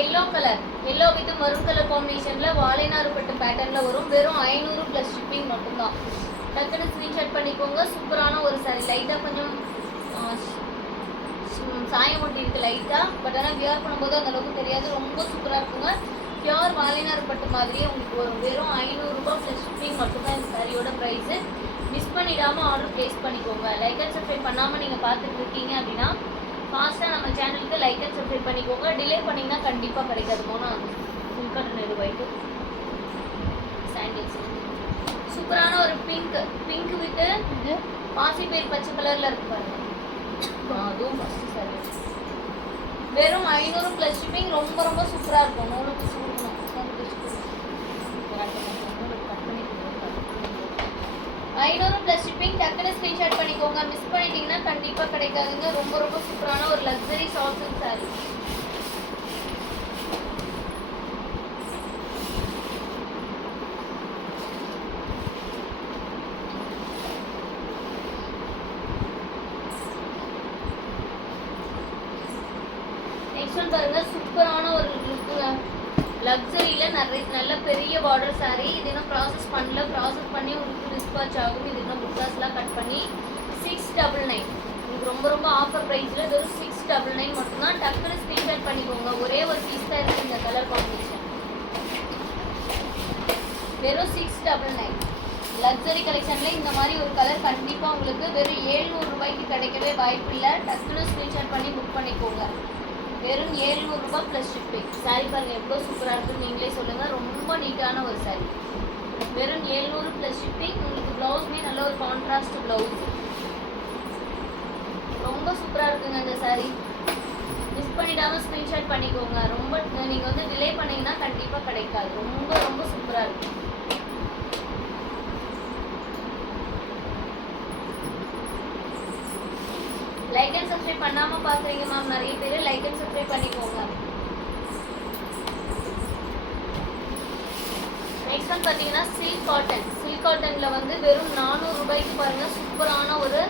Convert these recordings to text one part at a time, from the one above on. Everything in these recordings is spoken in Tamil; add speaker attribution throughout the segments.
Speaker 1: Yellow colour yellow with maroon colour காம்பினேஷன்ல வாழைநாறு பட்டு பேட்டர்ன்ல வரும். வெறும் ஐநூறு ப்ளஸ் ஷிப்பிங் மட்டும்தான். டக்குன்னு ஸ்க்ரீன்ஷாட் பண்ணிக்கோங்க. சூப்பரான ஒரு சாரி லைட்டாக கொஞ்சம் சாயம் ஒட்டி இருக்கு லைட்டாக பட் ஆனால் வியர் பண்ணும்போது அந்த அளவுக்கு தெரியாது. ரொம்ப சூப்பராக இருக்குங்க. பியூர் வாலினார் பட்டு மாதிரியே உங்களுக்கு வரும். வெறும் ஐநூறுரூபா ப்ளஸ் ஷிப்பிங் மட்டும்தான் இந்த சாரியோட ப்ரைஸு மிஸ் பண்ணிடாமல் ஆர்டர் ப்ளேஸ் பண்ணிக்கோங்க. லைக் அண்ட் சப்ஸ்கிரைப் பண்ணாமல் நீங்கள் பார்த்துட்டு இருக்கீங்க அப்படின்னா ஃபாஸ்ட்டாக நம்ம சேனலுக்கு லைக் அண்ட் சப்ஸ்கிரைப் பண்ணிக்கோங்க. டிலே பண்ணிங்கன்னா கண்டிப்பாக கிடைக்காது. போனால் இது ஒயிட்டு சாண்டில்ஸ் சூப்பரான ஒரு பிங்க் பிங்க் வித்து
Speaker 2: இது?
Speaker 1: பாசிப்பயிர் பச்சை கலர்ல இருக்கு பாருங்க. அதுவும் ஃபர்ஸ்ட் சாரி வெறும் ஐநூறு ப்ளஸ் ஷிப்பிங் ரொம்ப ரொம்ப சூப்பரா இருக்கும். நூறு பிடிச்சி ஐநூறு ப்ளஸ் ஷிப்பிங் டக்குனு ஸ்க்ரீன்ஷாட் பண்ணிக்கோங்க. மிஸ் பண்ணிட்டீங்கன்னா கண்டிப்பாக கிடைக்காதுங்க. ரொம்ப ரொம்ப சூப்பரான ஒரு லக்ஸரி சாஃப்ட் சார் சாரி நெக்ஸ்ட் ஒன் பாருங்க. சூப்பரான லக்ஸரியில் நிறைய நல்ல பெரிய பார்டர் saree. இது இன்னும் ப்ராசஸ் பண்ணல. ப்ராசஸ் பண்ணி உங்களுக்கு டிஸ்பாச் ஆகும். இது இன்னும் புக்காஸ்லாம் கட் பண்ணி சிக்ஸ் டபுள் நைன் உங்களுக்கு ரொம்ப ரொம்ப ஆஃபர் ப்ரைஸில் இது ஒரு சிக்ஸ் டபுள் நைன் மட்டும்தான். டக்குனு ஸ்க்ரீன்ஷாட் பண்ணிக்கோங்க. ஒரே ஒரு பீஸ் தான் இருக்குது இந்த கலர் காம்பினேஷன் வெறும் சிக்ஸ் டபுள் நைன் லக்ஸரி கலெக்ஷனில் இந்த மாதிரி ஒரு கலர் கண்டிப்பாக உங்களுக்கு வெறும் 700 ரூபாய்க்கு கிடைக்கவே வாய்ப்பு இல்லை டக்குனு ஸ்க்ரீன்ஷாட் பண்ணி புக் பண்ணிக்கோங்க. வெறும் 700 ரூபாய் ப்ளஸ் ஷிப்பிங் சாரி பாருங்க எவ்வளோ சூப்பராக இருக்குன்னு நீங்களே சொல்லுங்கள் ரொம்ப நீட்டான ஒரு சாரி வெறும் 700 ப்ளஸ் ஷிப்பிங் உங்களுக்கு ப்ளவுஸ்மே நல்ல ஒரு கான்ட்ராஸ்ட் ப்ளவுஸ் ரொம்ப சூப்பராக இருக்குங்க இந்த சாரி மிஸ் பண்ணிடாம ஸ்க்ரீன்ஷாட் பண்ணிக்கோங்க. ரொம்ப நீங்கள் வந்து டிலே பண்ணீங்கன்னா கண்டிப்பாக கிடைக்காது. ரொம்ப ரொம்ப சூப்பராக இருக்கும் லைக் அண்ட் சப்ஸ்கிரைப் பண்ணாம பாக்குறீங்க மேம் நிறைய பேர் லைக் அண்ட் சப்ஸ்கிரைப் பண்ணிக்கோங்க. நெக்ஸ்ட் வந்து பார்த்தீங்கன்னா சில்க் காட்டன் சில்க் காட்டனில் வந்து வெறும் 400 ரூபாய்க்கு பாருங்கள் சூப்பரான ஒரு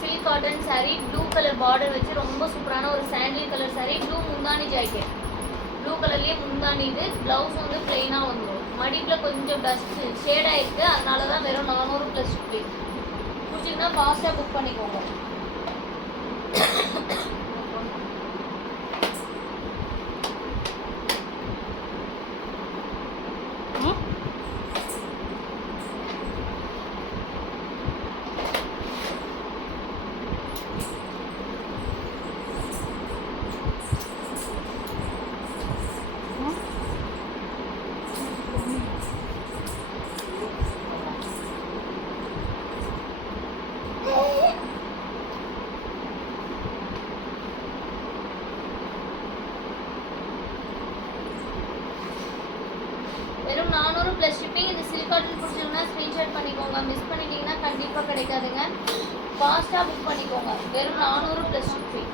Speaker 1: silk cotton sari blue colour border வச்சு ரொம்ப சூப்பரான ஒரு சாண்டில் கலர் சாரீ ப்ளூ முந்தானி ஜாக்கெட் ப்ளூ கலர்லேயே முந்தானி இது. ப்ளவுஸ் வந்து பிளெயினா வந்துடும் மடிப்பில் கொஞ்சம் டஸ்ட் ஷேட் ஆயிருக்கு அதனால தான் வெறும் நானூறு ப்ளஸ் ஃபிஃப்டி பிடிச்சிருந்தா ஃபாஸ்ட்டாக புக் பண்ணிக்கோங்க
Speaker 2: ம்
Speaker 1: வெறும் நானூறு ப்ளஸ் ஷிப்பிங் இந்த சில்க் காட்டன் பிடிச்சிருந்தா ஸ்க்ரீன்ஷாட் பண்ணிக்கோங்க மிஸ் பண்ணிட்டீங்கன்னா கண்டிப்பாக கிடைக்காதுங்க ஃபாஸ்ட்டாக புக் பண்ணிக்கோங்க. வெறும் நானூறு plus shipping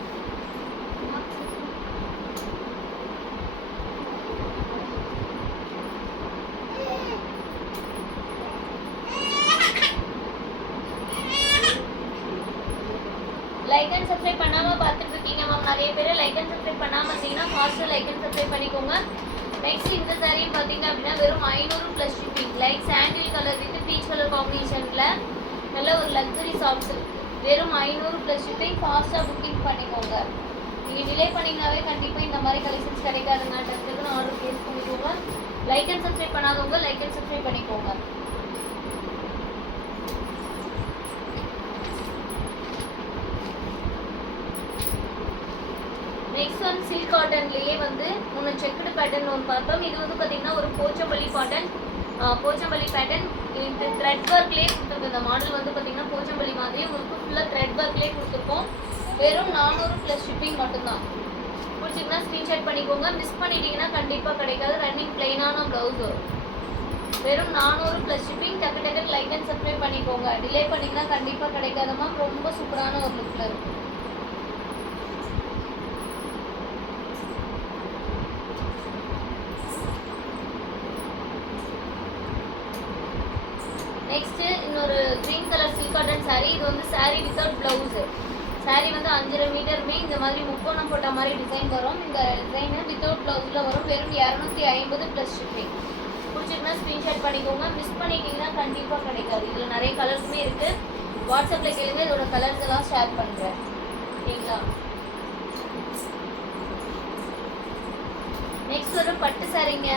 Speaker 1: like and subscribe பண்ணாமல் பார்த்துட்டு இருக்கீங்க மேம் நிறைய பேர் லைக் அண்ட் சப்ஸ்கிரைப் பண்ணாமல் இருந்தீங்கன்னா ஃபாஸ்ட்டாக லைக் அண்ட் சப்ஸ்கிரைப் பண்ணிக்கோங்க. நெக்ஸ்ட் இந்த சாரியும் பார்த்தீங்க அப்படின்னா வெறும் ஐநூறு plus shipping like sandal colour with peach colour காம்பினேஷனில் நல்ல ஒரு லக்ஸரி சாஃப்ட் வெறும் ஐநூறு ப்ளஸ் ஷிப்பிங் ஃபாஸ்ட்டாக புக்கிங் பண்ணிக்கோங்க. நீங்கள் டிலே பண்ணிங்கனாவே கண்டிப்பாக இந்த மாதிரி கலெக்ஷன்ஸ் கிடைக்காதுங்க டக்குன்னு ஆர்டர் ப்ளேஸ் பண்ணிக்கோங்க. லைக் அண்ட் சப்ஸ்கிரைப் பண்ணாதவங்க லைக் அண்ட் சப்ஸ்கிரைப் பண்ணிக்கோங்க. நெக்ஸ்ட் ஒன் சில்க் காட்டன்லேயே வந்து ஒன்று செக்குடு பேட்டர்ன் ஒன்று பார்த்தோம். இது வந்து பார்த்தீங்கன்னா ஒரு போச்சம்பள்ளி காட்டன் போச்சம்பள்ளி பேட்டர்ன் இது த்ரெட் ஒர்க்லேயே கொடுத்துருக்கோம். இந்த மாடல் வந்து பார்த்தீங்கன்னா போச்சம்பள்ளி மாதிரி உங்களுக்கு ஃபுல்லாக த்ரெட் ஒர்க்லேயே கொடுத்துருக்கோம். வெறும் நானூறு ப்ளஸ் ஷிப்பிங் மட்டும்தான். பிடிச்சிங்கன்னா ஸ்க்ரீன்ஷாட் பண்ணிக்கோங்க. மிஸ் பண்ணிட்டீங்கன்னா கண்டிப்பாக கிடைக்காது. ரன்னிங் பிளெயினான ப்ளவுஸ் வரும். வெறும் நானூறு ப்ளஸ் ஷிப்பிங் டக்கு டக்கு லைக் அண்ட் சப்ஸ்கிரைப் பண்ணிக்கோங்க. டிலே பண்ணிங்கன்னா கண்டிப்பாக கிடைக்காதமா ரொம்ப சூப்பரான ஒரு லுக்கில் இருக்கும் நெக்ஸ்ட் இன்னொரு green colour silk cotton saree இது வந்து saree வித்தவுட் பிளவுஸ் saree வந்து அஞ்சரை மீட்டருமே இந்த மாதிரி முக்கோணம் போட்ட மாதிரி டிசைன் வரும். இந்த டிசைனு வித்தவுட் ப்ளவுஸில் வரும். வெறும் இரநூத்தி ஐம்பது ப்ளஸ் ஷிப்பிங் பிடிச்சிருந்தா ஸ்க்ரீன்ஷாட் பண்ணிக்கோங்க. மிஸ் பண்ணிட்டீங்கன்னா கண்டிப்பாக கிடைக்காது. இதில் நிறைய கலர்ஸுமே இருக்குது வாட்ஸ்அப்பில் கேளுங்க. இதோட கலர்ஸ் எல்லாம் ஷேர் பண்ணுறேன் ஓகேங்களா நெக்ஸ்ட் ஒரு பட்டு சாரீங்க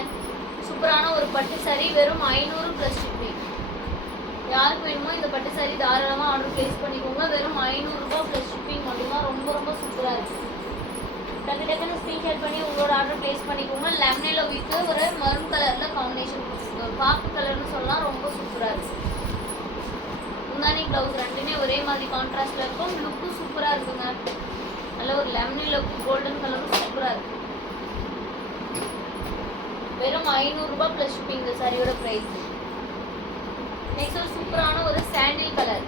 Speaker 1: சூப்பரான ஒரு பட்டு சரி வெறும் ஐநூறு ப்ளஸ் ஷிப்பிங் யாருக்கு வேணுமோ இந்த பட்டு சாரி தாராளமாக ஆர்டர் ப்ளேஸ் பண்ணிக்கோங்க. வெறும் ஐநூறுரூபா ப்ளஸ் ஷிப்பிங் மட்டும்தான். ரொம்ப ரொம்ப சூப்பராக இருக்குது டக்கு டக்குன்னு ஸ்க்ரீன்ஷாட் பண்ணி உங்களோட ஆர்டர் ப்ளேஸ் பண்ணிக்கோங்க. லெமனில் வித்து ஒரு மரும் கலரில் காம்பினேஷன் கொடுத்துருங்க. பாப்பு கலர்னு சொல்லலாம் ரொம்ப சூப்பராக இருக்குது முந்தானி ப்ளவுஸ் ரெண்டுமே ஒரே மாதிரி கான்ட்ராஸ்டில் இருக்கும். லுக்கும் சூப்பராக இருக்குங்க. நல்ல ஒரு லெமனில் கோல்டன் கலரும் சூப்பராக இருக்குது வெறும் ஐநூறுரூபா ப்ளஸ் ஷிப்பிங் இந்த சாரியோட ப்ரைஸ் நெக்ஸ்ட் ஒரு சூப்பரான ஒரு சாண்டில் கலர்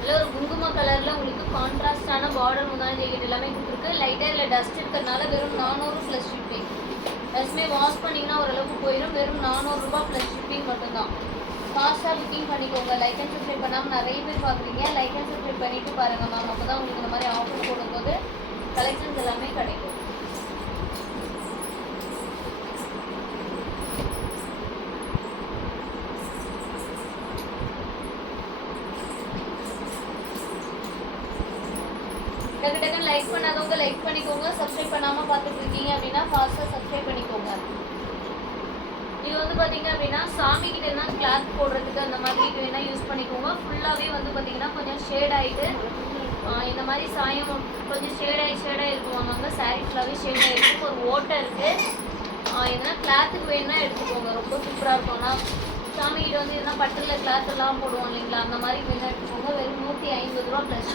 Speaker 1: நல்ல ஒரு குங்கும கலர்ல உங்களுக்கு கான்ட்ராஸ்டான பார்டர் முந்தான ஜெக்கெட் எல்லாமே கொடுத்துருக்கு. லைட்டாக இதில் டஸ்ட் இருக்கிறதுனால வெறும் நானூறு ப்ளஸ் ஷிப்பிங் டஸ்ட்மே வாஷ் பண்ணிங்கன்னா ஓரளவுக்கு போயிடும் வெறும் நானூறுரூபா ப்ளஸ் ஷிப்பிங் மட்டும்தான். ஃபாஸ்ட்டாக புக்கிங் பண்ணிக்கோங்க. லைக் அண்ட் சப்ஸ்கிரைப் பண்ணாமல் நிறைய பேர் பார்க்குறீங்க. லைக் அண்ட் சப்ஸ்கிரைப் பண்ணிட்டு பாருங்க மேம் அப்போ தான் உங்களுக்கு இந்த மாதிரி ஆஃபர் போடும்போது கலெக்ஷன்ஸ் எல்லாமே கிடைக்கும். டக்கு டக்குன்னு லைக் பண்ணாதவங்க லைக் பண்ணிக்கோங்க. சப்ஸ்கிரைப் பண்ணாமல் பார்த்துட்டு இருக்கீங்க அப்படின்னா ஃபாஸ்ட்டாக சப்ஸ்கிரைப் பண்ணிக்கோங்க. இது வந்து பார்த்தீங்க அப்படின்னா சாமி கிட்ட என்ன கிளாத் போடுறதுக்கு அந்த மாதிரி வேணால் யூஸ் பண்ணிக்கோங்க. ஃபுல்லாகவே வந்து பார்த்தீங்கன்னா கொஞ்சம் ஷேட் ஆகிட்டு இந்த மாதிரி சாயம் கொஞ்சம் ஷேட் ஆகி ஷேட் ஆகி இருக்குவாங்க அங்கே சாரீ ஃபுல்லாகவே ஷேட் ஆகிருக்கு ஒரு ஓட்டை இருக்குது எதனா கிளாத்துக்கு வேணும்னா எடுத்துக்கோங்க. ரொம்ப சூப்பராக இருக்கும். ஆனால் சாமி கிட்ட வந்து எதனா பட்டில் கிளாத் எல்லாம் போடுவோம் இல்லைங்களா? அந்த மாதிரி வேணால் எடுத்துக்கோங்க. வெறும் நூற்றி ஐம்பது ரூபா ப்ளஸ்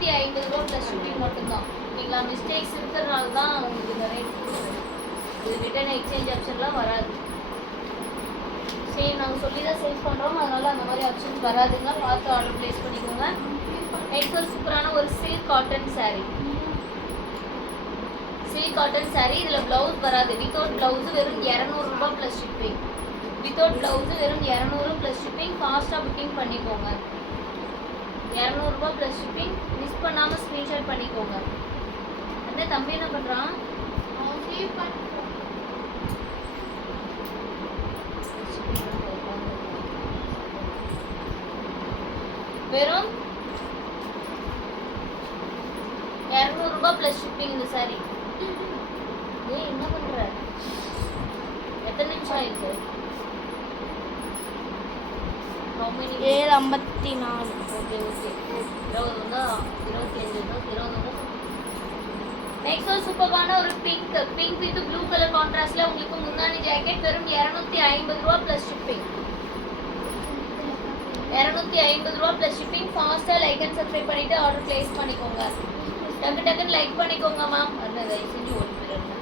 Speaker 1: நூற்றி ஐம்பது ரூபா ப்ளஸ் ஷிப்பிங் மட்டும்தான். ஓகேங்களா மிஸ்டேக்ஸ் இருக்கிறதுனால தான் உங்களுக்கு இந்த ரேட் இது ரிட்டர்ன் எக்ஸ்சேஞ்ச் ஆப்ஷன்லாம் வராது. சரி நாங்கள் சொல்லி தான் சேல்ஸ் பண்ணுறோம் அதனால் அந்த மாதிரி ஆப்ஷன்ஸ் வராதுங்க. பார்த்து ஆர்டர் ப்ளேஸ் பண்ணிக்கோங்க. நெக்ஸ்ட் ஒரு சூப்பரான ஒரு silk cotton sari silk cotton sari இதில் ப்ளவுஸ் வராது. வித்தவுட் ப்ளவுஸ் வெறும் இரநூறுபா ப்ளஸ் ஷிப்பிங் வித்தவுட் ப்ளவுஸ் வெறும் இரநூறு ப்ளஸ் ஷிப்பிங் ஃபாஸ்ட்டாக புக்கிங் பண்ணிக்கோங்க. இரநூறுபா ப்ளஸ் ஷிப்பிங் மிஸ் பண்ணாமல் ஸ்க்ரீன்ஷாட் பண்ணிக்கோங்க. அந்த தம்பி என்ன பண்ணுறான் வெறும் இரநூறுபா ப்ளஸ் ஷிப்பிங் இந்த சாரி ஏய் என்ன பண்ற? எத்தனை நிமிஷம் ஆயிருக்கு?
Speaker 2: ஏழு ஐம்பத்தி நாலு
Speaker 1: ஓகே. ஓகே இருபது வந்தா இருபத்தி அஞ்சு இருபது இருபது நெக்ஸ்ட் ஒரு சூப்பரான ஒரு pink pink with blue colour கான்ட்ராஸ்ட்ல உங்களுக்கு முந்தானி ஜாக்கெட் வெறும் இரநூத்தி ஐம்பது ரூபா ப்ளஸ் ஷிப்பிங் இரநூத்தி ஐம்பது ரூபா ப்ளஸ் ஷிப்பிங் ஃபாஸ்ட்டாக லைக் அண்ட் சப்ஸ்கிரைப் பண்ணிட்டு ஆர்டர் ப்ளேஸ் பண்ணிக்கோங்க. டக்கு டக்குன்னு லைக் பண்ணிக்கோங்க மேம் அந்த தயவு செஞ்சு ஓடி போயிடுங்க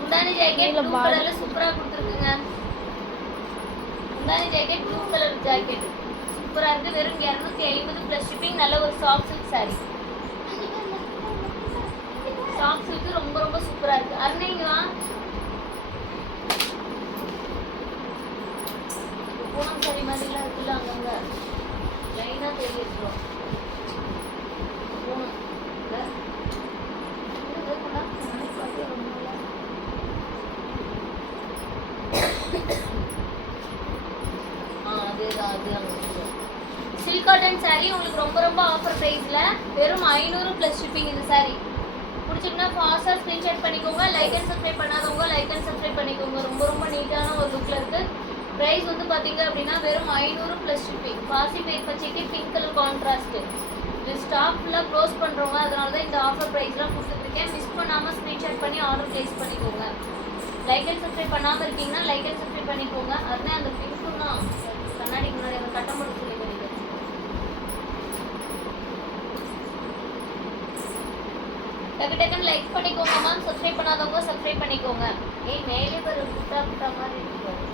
Speaker 1: முந்தானி ஜாக்கெட் ப்ளூ
Speaker 2: border.
Speaker 1: கலர்ல சூப்பரா கொடுத்துருக்குங்க. முந்தானி ஜாக்கெட் ப்ளூ கலர் ஜாக்கெட் சூப்பராக இருக்குது வெறும் இரநூத்தி ஐம்பது ப்ளஸ் ஷிப்பிங் நல்ல ஒரு soft silk saree. Soft silk ரொம்ப ரொம்ப சூப்பராக இருக்குது அருணைங்களா பூனம் சாரி மாதிரிலாம் இருக்குல்ல அங்கங்கே. லைனாக தெரியும் பூனம் இல்ல? இது இருக்குடா. நானே பார்த்தே ரொம்ப நாளா. ஆ அதேதான் அதுதான் சில்க் காட்டன் saree உங்களுக்கு ரொம்ப ரொம்ப ஆஃபர் ப்ரைஸில் வெறும் ஐநூறு ப்ளஸ் ஷிப்பிங் இந்த சாரி பிடிச்சிருந்தா ஃபாஸ்ட்டாக ஸ்க்ரீன்ஷாட் பண்ணிக்கோங்க. லைக் அண்ட் சப்ஸ்கிரைப் பண்ணாதவங்க லைக் அண்ட் சப்ஸ்கிரைப் பண்ணிக்கோங்க. ரொம்ப ரொம்ப நீட்டான ஒரு லுக்கில் இருக்குது ப்ரைஸ் வந்து பார்த்தீங்க அப்படின்னா வெறும் ஐநூறு ப்ளஸ் ஷிப்பிங் பாசி பயிர் பச்சைக்கு பிங்க் கலர் கான்ட்ராஸ்ட்டு இது ஸ்டாக் ஃபுல்லாக க்ளோஸ் பண்ணுறவங்க அதனால தான் இந்த ஆஃபர் ப்ரைஸ்லாம் கொடுத்துருக்கேன் மிஸ் பண்ணாமல் ஸ்க்ரீன்ஷாட் பண்ணி ஆர்டர் ப்ளேஸ் பண்ணிக்கோங்க. லைக் அண்ட் சப்ஸ்கிரைப் பண்ணாமல் இருக்கீங்கன்னா லைக் அண்ட் சப்ஸ்கிரைப் பண்ணிக்கோங்க. அதுதான் அந்த பிங்க்கும் தான் கண்ணாடிக்கு முன்னாடி அந்த கட்டம் போட்டு சொல்லி பண்ணிக்கிறேன் டக்கு டக்குன்னு லைக் பண்ணிக்கோங்க மேம் சப்ஸ்கிரைப் பண்ணாதவங்க சப்ஸ்கிரைப் பண்ணிக்கோங்க. ஏய் மேலே பாரு புட்டா புட்டா மாதிரி இருக்கு. பாரு.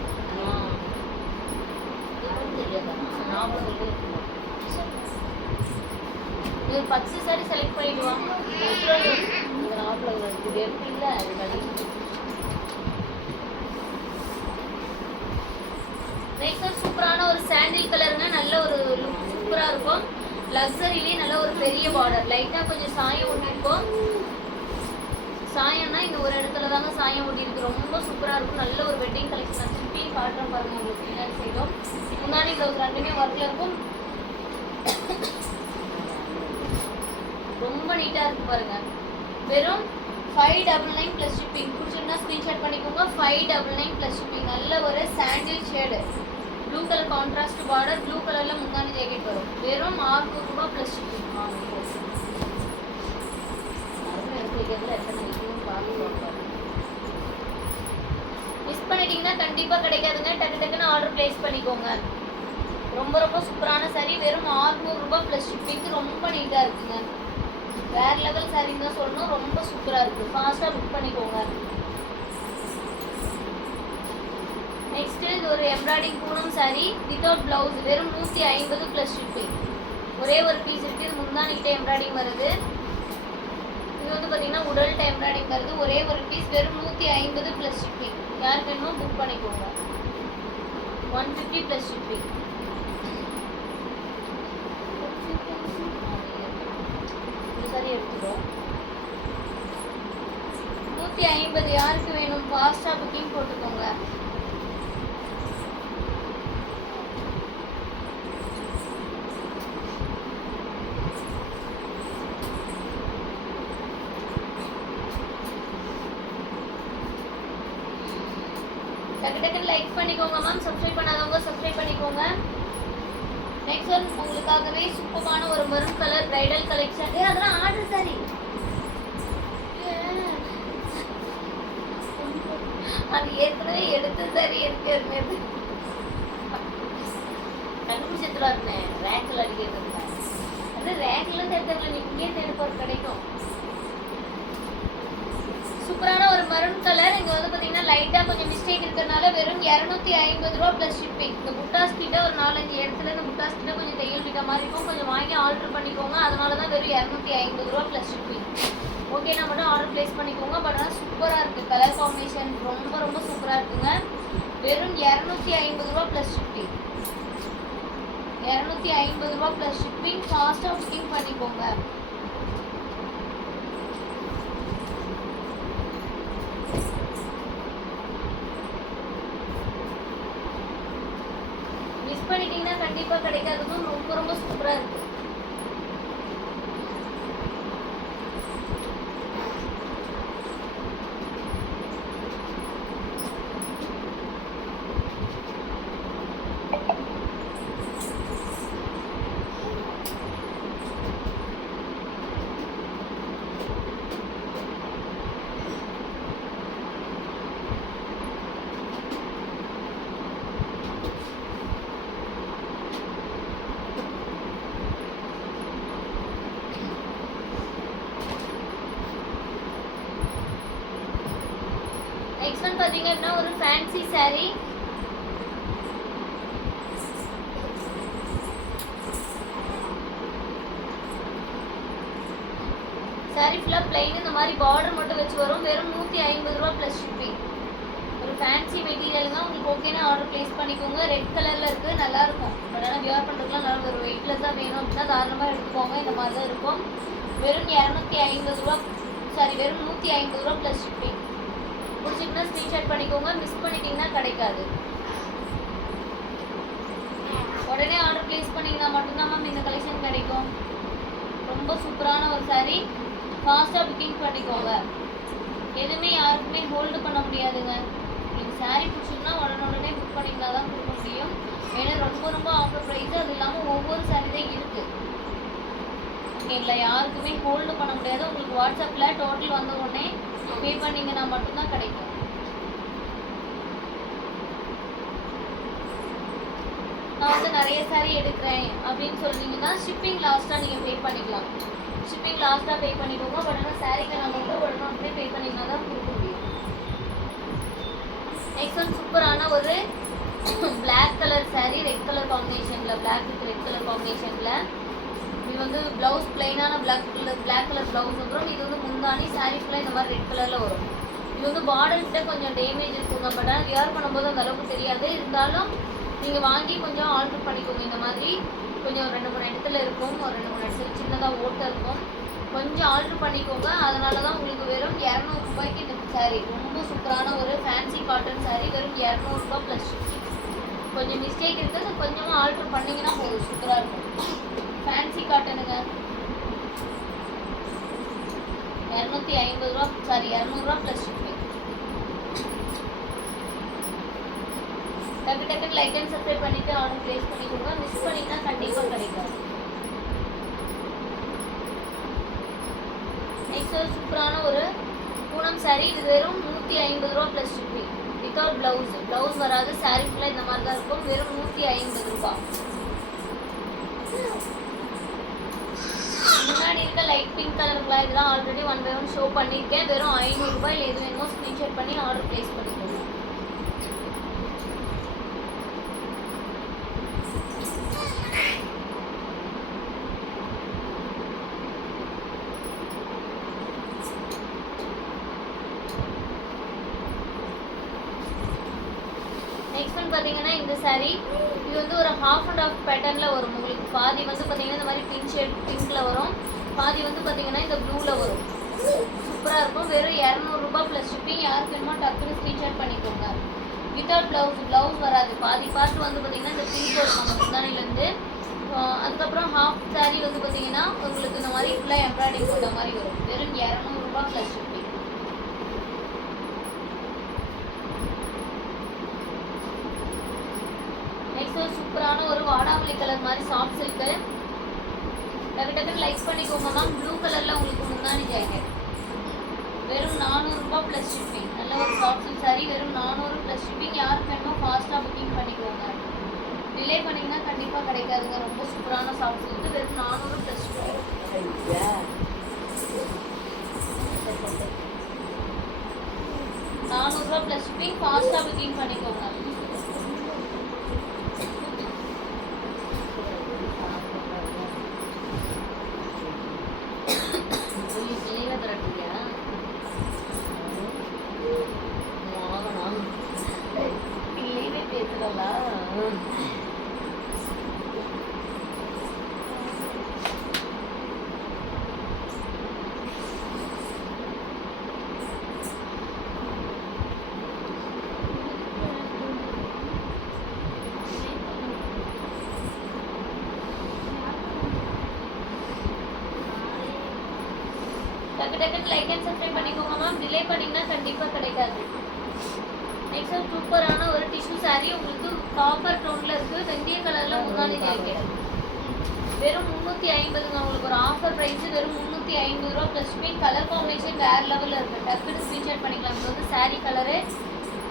Speaker 1: ஆ ஞாபகம் இல்லை. நீ ஒரு பச்சை சாரி செலக்ட் பண்ணிட்டு வா இந்த இது எப்படி இல்லை அது கடைக்கு நெக்ஸ்ட் சூப்பரான ஒரு சாண்டில் கலருங்க நல்ல ஒரு லுக் சூப்பராக இருக்கும். லக்ஸரிலேயே நல்ல ஒரு பெரிய பார்டர் லைட்டாக கொஞ்சம் சாயம் ஒட்டிருக்கும். சாயம்னா இந்த ஒரு இடத்துல தாங்க சாயம் ஒட்டியிருக்கு. ரொம்ப சூப்பராக இருக்கும். நல்ல ஒரு வெட்டிங் கலெக்ஷன் திருப்பி காட்டுறோம் பாருங்க உங்களுக்கு பின்னாடி சைடும் முன்னாடி ப்ளவுஸ் ரெண்டுமே ஒர்க்கில் இருக்கும். ரொம்ப நீட்டாக இருக்கு பாருங்க. வெறும் five double nine plus shipping பிடிச்சிருந்தா ஸ்க்ரீன்ஷாட் பண்ணிக்கோங்க. Five double nine plus shipping நல்ல ஒரு sandal shade blue colour contrast border blue கலரில் முந்தானி ஜாக்கெட் வரும். வெறும் ஆறுநூறு ரூபாய் ப்ளஸ் ஷிப்பிங் மிஸ் பண்ணிட்டீங்கன்னா கண்டிப்பாக கிடைக்காதுங்க. டக்கு டக்குன்னு ஆர்டர் ப்ளேஸ் பண்ணிக்கோங்க. ரொம்ப ரொம்ப சூப்பரான சரி வெறும் 600 ரூபாய் ப்ளஸ் ஷிப்பிங்க்கு ரொம்ப நீட்டாக இருக்குங்க. வேற லெவல் சாரின்னு தான் சொல்லணும். ரொம்ப சூப்பராக இருக்குது ஃபாஸ்ட்டாக புக் பண்ணிக்கோங்க நெக்ஸ்ட் இது ஒரு embroidery Poonam saree without blouse வெறும் நூற்றி ஐம்பது ப்ளஸ் ஷிப்பிங் ஒரே ஒரு பீஸ் இருக்குது இது முந்தானிக்கிட்ட எம்ப்ராய்டிங் வருது. இது வந்து பார்த்தீங்கன்னா உடல்கிட்ட எம்ப்ராய்டிங் வருது. ஒரே ஒரு பீஸ் வெறும் நூற்றி ஐம்பது ப்ளஸ் ஷிப்பிங் யாருக்கு வேணுமோ புக் பண்ணிக்கோங்க. ஒன் ஃபிஃப்டி ப்ளஸ் ஷிப்பிங் சரி எடுத்துக்கிறோம் நூற்றி ஐம்பது யாருக்கு வேணும்? ஃபாஸ்ட்டாக புக்கிங் போட்டுக்கோங்க டக்கு டக்குன்னு லைக் பண்ணிக்கோங்க மேம் சப்ஸ்கிரைப் பண்ணாதவங்க சப்ஸ்கிரைப் பண்ணிக்கோங்க. நெக்ஸ்ட் ஒன் உங்களுக்காகவே சூப்பரான ஒரு மருன் கலர் பிரைடல் கலெக்ஷன் ஏ அதெல்லாம் ஆர்டர் சாரி அது ஏற்கனவே எடுத்து சரி இருக்கிறது கண்டுபிடிச்சதுல இருந்தேன் ரேக்கில் அடிக்கிறது அது ரேக்கில் இருந்து எடுத்ததுல நீ இங்கே எனக்கு ஒரு கிடைக்கும். மரூன் கலர் இங்க வந்து பாத்தீங்கன்னா லைட்டா கொஞ்சம் மிஸ்டேக் இருக்கிறதுனால வெறும் 250 ஐம்பது ரூபா ப்ளஸ் ஷிப்பிங் இந்த புட்டாஸ் கிட்ட ஒரு நாலஞ்சு இடத்துல இந்த புட்டாஸ் கிட்ட கொஞ்சம் தையல் கிட்ட மாதிரி இருக்கும். கொஞ்சம் வாங்கி ஆர்டர் பண்ணிக்கோங்க. அதனால தான் வெறும் 250 ஐம்பது ரூபா ப்ளஸ் ஷிப்பிங் ஓகேனா மட்டும் ஆர்டர் ப்ளேஸ் பண்ணிக்கோங்க. பட் ஆனால் சூப்பராக இருக்குது கலர் காம்பினேஷன் ரொம்ப ரொம்ப சூப்பராக இருக்குங்க. வெறும் 250 ஐம்பது ரூபா ப்ளஸ் ஷிப்பிங் இரநூத்தி ஐம்பது ரூபா ப்ளஸ் ஷிப்பிங் ஃபாஸ்ட்டாக புக்கிங் பண்ணிக்கோங்க மிஸ் பண்ணிட்டீங்கன்னா கண்டிப்பாக கிடைக்காததும் ரொம்ப ரொம்ப சூப்பராக இருக்கு நெக்ஸ்ட் ஒன் பார்த்தீங்க அப்படின்னா ஒரு ஃபேன்சி saree. சாரீ ஃபுல்லாக பிளைன் இந்த மாதிரி பார்டர் மட்டும் வச்சு வரும். வெறும் நூற்றி ஐம்பது ரூபா ப்ளஸ் ஷிப்பிங் ஒரு ஃபேன்சி மெட்டீரியலுங்க உங்களுக்கு ஓகேனா ஆர்டர் ப்ளேஸ் பண்ணிக்கோங்க. ரெட் கலரில் இருக்குது நல்லாயிருக்கும் பட் ஆனால் வியர் பண்ணுறதுக்குலாம் நல்லா ஒரு வெயிட்லெஸ்ஸாக வேணும் அப்படின்னா தாராளமாக எடுத்துக்கோங்க. இந்த மாதிரி தான் இருக்கும். வெறும் இரநூத்தி ஐம்பது ரூபா சாரி வெறும் நூற்றி ஐம்பது ரூபா ப்ளஸ் ஷிப்பிங் பிடிச்சிங்கன்னா ஸ்க்ரீன்ஷாட் பண்ணிக்கோங்க. மிஸ் பண்ணிட்டீங்கன்னா கிடைக்காது. உடனே ஆர்டர் ப்ளேஸ் பண்ணிங்கன்னா மட்டும்தான் மேம் இந்த கலெக்ஷன் கிடைக்கும். ரொம்ப சூப்பரான ஒரு சாரீ ஃபாஸ்ட்டாக புக்கிங் பண்ணிக்கோங்க. எதுவுமே யாருக்குமே ஹோல்டு பண்ண முடியாதுங்க. உங்களுக்கு சாரீ பிடிச்சிருந்தா உடனே உடனே புக் பண்ணிங்கன்னா தான் கொடுக்க முடியும். ஏன்னா ரொம்ப ரொம்ப ஆஃபர் ப்ரைஸ் அது இல்லாமல் ஒவ்வொரு சாரீ தான் இருக்குது ஓகேங்களா யாருக்குமே ஹோல்டு பண்ண முடியாது. உங்களுக்கு வாட்ஸ்அப்பில் டோட்டல் வந்த உடனே பே பண்ணீங்கன்னா மட்டும்தான் கிடைக்கும். நான் வந்து நிறைய saree எடுக்கிறேன் அப்படின்னு சொன்னீங்கன்னா ஷிப்பிங் லாஸ்ட்டாக நீங்கள் பே பண்ணிக்கலாம். ஷிப்பிங் லாஸ்ட்டாக பே பண்ணிக்கோங்க. பட் ஆனால் சாரீக்கு நம்ம வந்து உடனே அப்படியே பே பண்ணிங்கன்னா தான் கொடுக்க முடியும். நெக்ஸ்ட் ஒன் சூப்பரான ஒரு black colour saree red colour காம்பினேஷனில் பிளாக் வித் ரெட் கலர் காம்பினேஷனில் இது வந்து blouse பிளைனான black colour black colour blouse வந்துடும் இது வந்து முந்தானி saree ஃபுல்லாக இந்த மாதிரி ரெட் கலரில் வரும். இது வந்து பார்டர் கொஞ்சம் டேமேஜ் இருக்குங்க பட் ஆனால் வியர் பண்ணும்போது அந்த அளவுக்கு தெரியாது. இருந்தாலும் நீங்கள் வாங்கி கொஞ்சம் ஆல்ட்ரு பண்ணிக்கோங்க. இந்த மாதிரி கொஞ்சம் ரெண்டு மூணு இடத்துல இருக்கும் ஒரு ரெண்டு மூணு இடத்துல சின்னதாக ஓட்டை இருக்கும். கொஞ்சம் ஆல்ட்ரு பண்ணிக்கோங்க. அதனால தான் உங்களுக்கு வெறும் இரநூறுபாய்க்கு இந்த saree. ரொம்ப சூப்பரான ஒரு ஃபேன்சி காட்டன் saree. வெறும் இரநூறுபா ப்ளஸ் கொஞ்சம் மிஸ்டேக் இருக்குது கொஞ்சமாக ஆல்ட்ரு பண்ணிங்கன்னா போதும். சூப்பராக இருக்கும். ஃபேன்சி காட்டனுங்க இரநூத்தி ஐம்பது ரூபா சாரி இரநூறுவா ப்ளஸ் ஷிப்பிங் டக்கு டக்குன்னு லைக் அண்ட் சப்ஸ்கிரைப் பண்ணிட்டு ஆர்டர் ப்ளேஸ் பண்ணிக்கோங்க மிஸ் பண்ணிங்கன்னா கண்டிப்பாக கிடைக்கும். நெக்ஸ்ட் ஒரு சூப்பரான ஒரு பூனம் saree. இது வெறும் நூற்றி ஐம்பது ரூபா plus shipping without blouse blouse வராது. saree ஃபுல்லாக இந்த மாதிரி தான் இருக்கும். வெறும் நூற்றி ஐம்பது ரூபா. முன்னாடி இருக்க லைட் பிங்க் கலருங்களா இதெல்லாம் already one by one show பண்ணியிருக்கேன். வெறும் ஐநூறுரூபா இல்லை எது வேணுமோ ஸ்க்ரீன்ஷாட் பண்ணி ஆர்டர் ப்ளேஸ் பண்ணிக்கோங்க நெக்ஸ்ட் ஒன் பார்த்தீங்கன்னா இந்த saree. இது வந்து ஒரு ஹாஃப் அண்ட் ஆஃப் பேட்டர்னில் வரும். உங்களுக்கு பாதி வந்து பார்த்தீங்கன்னா இந்த மாதிரி பிங்க் ஷேட் பிங்க்கில் வரும். பாதி வந்து பார்த்தீங்கன்னா இந்த ப்ளூவில் வரும். சூப்பராக இருக்கும். வெறும் இரநூறுபா ப்ளஸ் ஷிப்பிங் யாருக்கு வேணுமோ டக்குன்னு ஸ்க்ரீன்ஷாட் பண்ணிக்கோங்க. வித்தவுட் ப்ளவுஸ் ப்ளவுஸ் வராது. பாதி பார்ட் வந்து பார்த்தீங்கன்னா இந்த பிங்க் வரும் நம்ம முந்தானிலேருந்து அதுக்கப்புறம் ஹாஃப் saree வந்து பார்த்தீங்கன்னா உங்களுக்கு இந்த மாதிரி ஃபுல்லாக எம்ப்ராய்டிங் போட்ட மாதிரி வரும். வெறும் இரநூறுபா ப்ளஸ் ஷிப்பிங் நெக்ஸ்ட் சூப்பரான ஒரு வாடாமல்லி கலர் மாதிரி சாஃப்ட் சில்க்கு டக்கு டக்குன்னு லைக் பண்ணிக்கோங்க மேம் ப்ளூ கலரில் உங்களுக்கு முன்னாடி ஜாக்கெட் வெறும் நானூறுரூபா ப்ளஸ் ஷிப்பிங் நல்ல ஒரு சாஃப்ட் சில்க் வெறும் நானூறு ப்ளஸ் ஷிப்பிங் யாருக்கு வேணுமோ ஃபாஸ்ட்டாக புக்கிங் பண்ணிக்கோங்க. டிலே பண்ணிங்கன்னா கண்டிப்பாக கிடைக்காதுங்க. ரொம்ப சூப்பரான சாஃப்ட் சில்க் வெறும் நானூறு ப்ளஸ் நானூறுரூவா ப்ளஸ் ஷிப்பிங் ஃபாஸ்ட்டாக புக்கிங் பண்ணிக்கோங்க. டக்கு டக்குன்னு லைக் அண்ட் சப்ஸ்கிரைப் பண்ணிக்கோங்க மேம் டிலே பண்ணிங்கன்னா கண்டிப்பாக கிடைக்காது. நெக்ஸ்ட் சூப்பரான ஒரு டிஷ்யூ saree உங்களுக்கு காப்பர் டோனில் இருக்குது வெந்தய கலரில் முன்னாடி ஜாக்கெட் வெறும் முந்நூற்றி ஐம்பதுங்க உங்களுக்கு ஒரு ஆஃபர் ப்ரைஸ் வெறும் முந்நூற்றி ஐம்பது ரூபா ப்ளஸ் மீன் கலர் காம்பினேஷன் வேறு லெவலில் இருக்குது டக்குன்னு ஸ்க்ரீன்ஷாட் பண்ணிக்கலாம். இது வந்து saree கலரு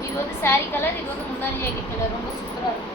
Speaker 1: இது வந்து saree கலர் இது வந்து முந்தானி ஜாக்கெட் கலர் ரொம்ப சூப்பராக இருக்கும்.